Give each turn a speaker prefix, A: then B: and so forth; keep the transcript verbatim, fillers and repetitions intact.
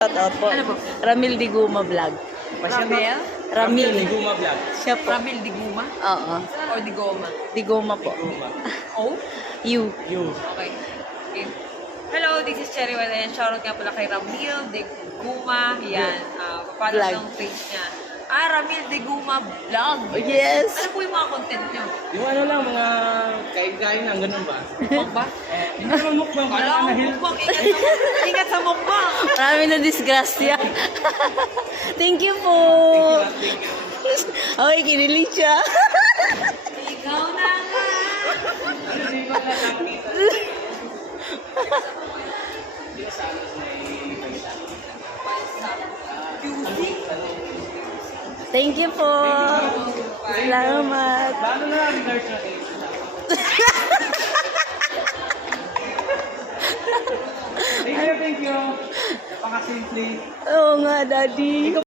A: Shoutout po.
B: Ano po?
A: Ramil Diguma Vlog.
B: Ramel?
A: Ramil.
C: Diguma Vlog.
A: Siya po.
B: Ramil Diguma?
A: Oo.
B: Or Digoma?
A: Diguma po.
B: Oh?
A: You.
C: You.
B: Okay. Okay. Hello, this is Cherry Wala. Shoutout nga pala kay Ramil Diguma. Yan. Uh, paano
A: Vlog.
B: yung page niya? Ah, Ramil Diguma Vlog.
A: Yes.
B: Ano po yung mga content niyo?
C: Yung ano lang, mga kain-kain lang, ganun ba?
B: Mukbang ba?
C: Hindi naman mukbang.
B: Kala
C: parang
B: ko
C: nahil-
B: mukbang. Ingat sa mukbang. Ingat sa mukbang.
A: Marami na disgrasya. Thank you po. Okay, kinilig siya.
B: Ikaw na nga.
A: Thank you po. Salamat.
C: Lalo na lang, research natin. Thank you, thank you. Napaka-simple.
A: Oo nga, Daddy.